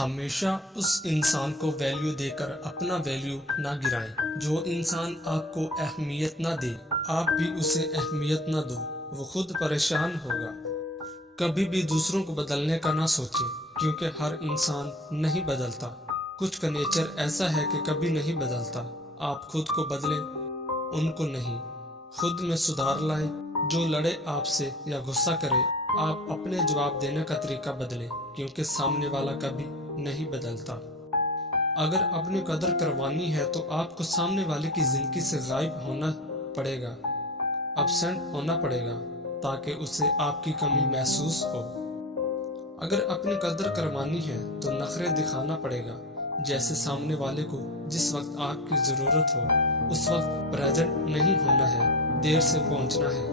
ہمیشہ اس انسان کو ویلیو دے کر اپنا ویلیو نہ گرائیں۔ جو انسان آپ کو اہمیت نہ دے، آپ بھی اسے اہمیت نہ دو، وہ خود پریشان ہوگا۔ کبھی بھی دوسروں کو بدلنے کا نہ سوچیں، کیونکہ ہر انسان نہیں بدلتا۔ کچھ کا نیچر ایسا ہے کہ کبھی نہیں بدلتا۔ آپ خود کو بدلیں، ان کو نہیں۔ خود میں سدھار لائیں۔ جو لڑے آپ سے یا غصہ کرے، آپ اپنے جواب دینے کا طریقہ بدلیں، کیونکہ سامنے والا کبھی نہیں بدلتا۔ اگر اپنی قدر کروانی ہے تو آپ کو سامنے والے کی زندگی سے غائب ہونا پڑے گا، ابسینٹ ہونا پڑے گا، تاکہ اسے آپ کی کمی محسوس ہو۔ اگر اپنی قدر کروانی ہے تو نخرے دکھانا پڑے گا، جیسے سامنے والے کو جس وقت آپ کی ضرورت ہو اس وقت پریزنٹ نہیں ہونا ہے، دیر سے پہنچنا ہے۔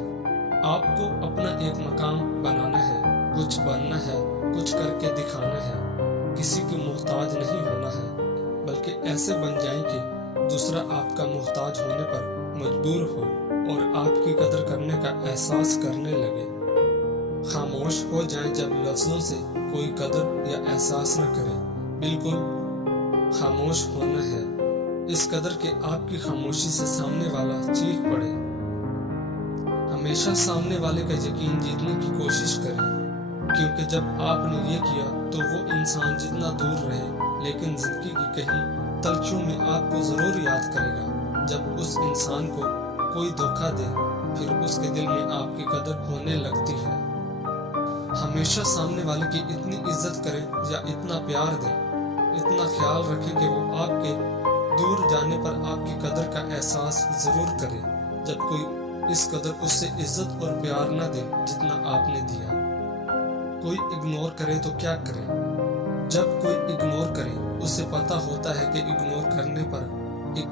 آپ کو اپنا ایک مقام بنانا ہے، کچھ بننا ہے، کچھ کر کے دکھانا ہے۔ کسی کی محتاج نہیں ہونا ہے، بلکہ ایسے بن جائیں کہ دوسرا آپ کا محتاج ہونے پر مجبور ہو اور آپ کی قدر کرنے کا احساس کرنے لگے۔ خاموش ہو جائیں جب لفظوں سے کوئی قدر یا احساس نہ کرے۔ بالکل خاموش ہونا ہے، اس قدر کہ آپ کی خاموشی سے سامنے والا چیخ پڑے۔ ہمیشہ سامنے والے کا یقین جیتنے کی کوشش کریں، کیونکہ جب آپ نے یہ کیا تو وہ انسان جتنا دور رہے لیکن زندگی کی کہیں تلخیوں میں آپ کو ضرور یاد کرے گا۔ جب اس انسان کو کوئی دھوکہ دے، پھر اس کے دل میں آپ کی قدر ہونے لگتی ہے۔ ہمیشہ سامنے والے کی اتنی عزت کریں یا اتنا پیار دیں، اتنا خیال رکھیں کہ وہ آپ کے دور جانے پر آپ کی قدر کا احساس ضرور کرے، جب کوئی اس قدر اس سے عزت اور پیار نہ دے جتنا آپ نے دیا۔ کوئی اگنور کرے تو کیا کرے؟ جب کوئی اگنور کرے، اسے پتا ہوتا ہے کہ اگنور کرنے پر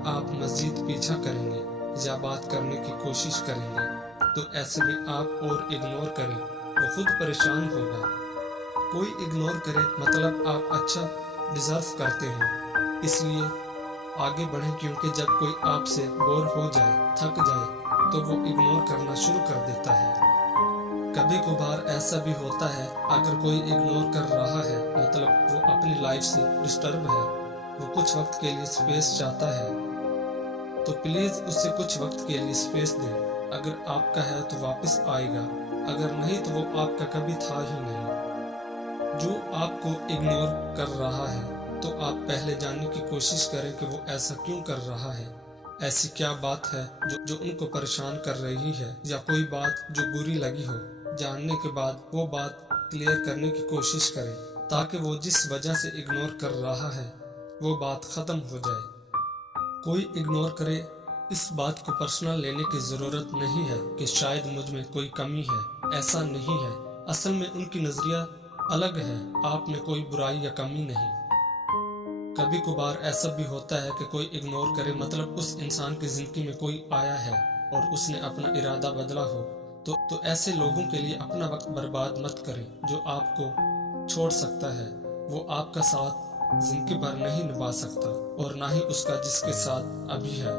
آپ مزید پیچھا کریں گے یا بات کرنے کی کوشش کریں گے، تو ایسے میں آپ اور اگنور کریں، وہ خود پریشان ہوگا۔ کوئی اگنور کرے مطلب آپ اچھا ڈیزرو کرتے ہیں، اس لیے آگے بڑھیں، کیونکہ جب کوئی آپ سے بور ہو جائے، تھک جائے، تو وہ اگنور کرنا شروع کر دیتا ہے۔ کبھی کبھار ایسا بھی ہوتا ہے، اگر کوئی اگنور کر رہا ہے مطلب وہ اپنی لائف سے ڈسٹرب ہے، وہ کچھ وقت کے لیے اسپیس چاہتا ہے، تو پلیز اسے کچھ وقت کے لیے اسپیس دیں۔ اگر آپ کا ہے تو واپس آئے گا، اگر نہیں تو وہ آپ کا کبھی تھا ہی نہیں۔ جو آپ کو اگنور کر رہا ہے تو آپ پہلے جاننے کی کوشش کریں کہ وہ ایسا کیوں کر رہا ہے۔ ایسی کیا بات ہے جو ان کو پریشان کر رہی ہے، یا کوئی بات جو بری لگی ہو۔ جاننے کے بعد وہ بات کلیئر کرنے کی کوشش کریں، تاکہ وہ جس وجہ سے اگنور کر رہا ہے وہ بات ختم ہو جائے۔ کوئی اگنور کرے، اس بات کو پرسنل لینے کی ضرورت نہیں ہے کہ شاید مجھ میں کوئی کمی ہے، ایسا نہیں ہے۔ اصل میں ان کی نظریہ الگ ہے، آپ میں کوئی برائی یا کمی نہیں۔ کبھی کبھار ایسا بھی ہوتا ہے کہ کوئی اگنور کرے مطلب اس انسان کی زندگی میں کوئی آیا ہے اور اس نے اپنا ارادہ بدلا ہو، تو ایسے لوگوں کے لیے اپنا وقت برباد مت کریں۔ جو آپ کو چھوڑ سکتا ہے وہ آپ کا ساتھ زندگی بھر نہیں نبھا سکتا، اور نہ ہی اس کا جس کے ساتھ ابھی ہے۔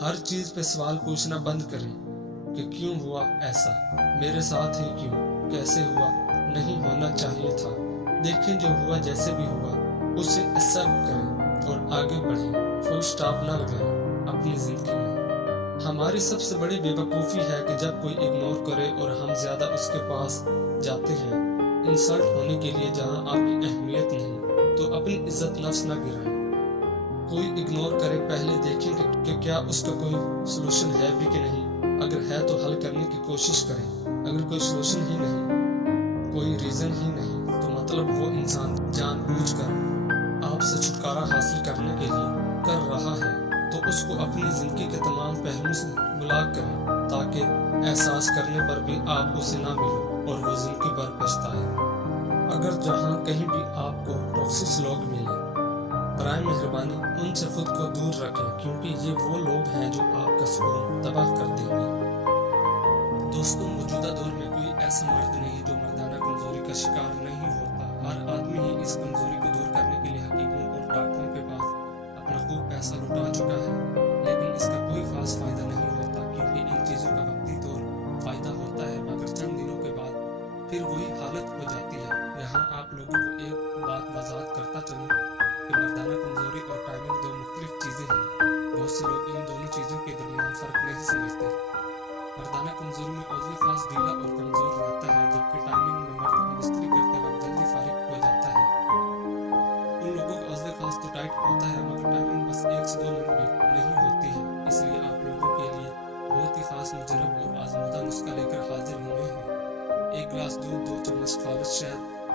ہر چیز پہ سوال پوچھنا بند کریں کہ کیوں ہوا ایسا، میرے ساتھ ہی کیوں، کیسے ہوا، نہیں ہونا چاہیے تھا۔ دیکھیں جو ہوا جیسے بھی ہوا اسے ایکسپٹ کریں اور آگے بڑھیں، فل سٹاپ نہ لگائیں اپنی زندگی میں۔ ہماری سب سے بڑی بے وقوفی ہے کہ جب کوئی اگنور کرے اور ہم زیادہ اس کے پاس جاتے ہیں انسلٹ ہونے کے لیے، جہاں آپ کی اہمیت نہیں، تو اپنی عزت نفس نہ گرائیں۔ کوئی اگنور کرے، پہلے دیکھیں کہ کیا اس کا کوئی سلوشن ہے بھی کہ نہیں۔ اگر ہے تو حل کرنے کی کوشش کریں۔ اگر کوئی سلوشن ہی نہیں، کوئی ریزن ہی نہیں، تو مطلب وہ انسان جان بوجھ کر آپ سے چھٹکارا حاصل کرنے کے لیے کر رہا ہے، تو اس کو اپنی زندگی کے تمام پہلوؤں سے بلاک کریں، تاکہ احساس کرنے پر بھی آپ اسے نہ ملو اور وہ زندگی بھر پچھتائے۔ اگر جہاں کہیں بھی آپ کو ٹاکسک لوگ ملیں، برائے مہربانی ان سے خود کو دور رکھیں، کیونکہ یہ وہ لوگ ہیں جو آپ کا سکون تباہ کر دیں گے۔ دوستوں، موجودہ دور میں کوئی ایسا مرد نہیں جو مردانہ کمزوری کا شکار نہیں ہوتا۔ ہر آدمی ہی اس کمزوری کو دور کرنے کے لیے حکیموں اور ڈاکٹروں کے پاس اپنا خوب پیسہ لٹا چکا ہے، لیکن اس کا کوئی خاص فائدہ نہیں ہوتا، کیونکہ ان چیزوں کا وقتی طور فائدہ ہوتا ہے، مگر چند دنوں کے بعد پھر وہی حالت ہو جاتی ہے۔ یہاں آپ لوگوں کو ایک بات وضاحت کرتا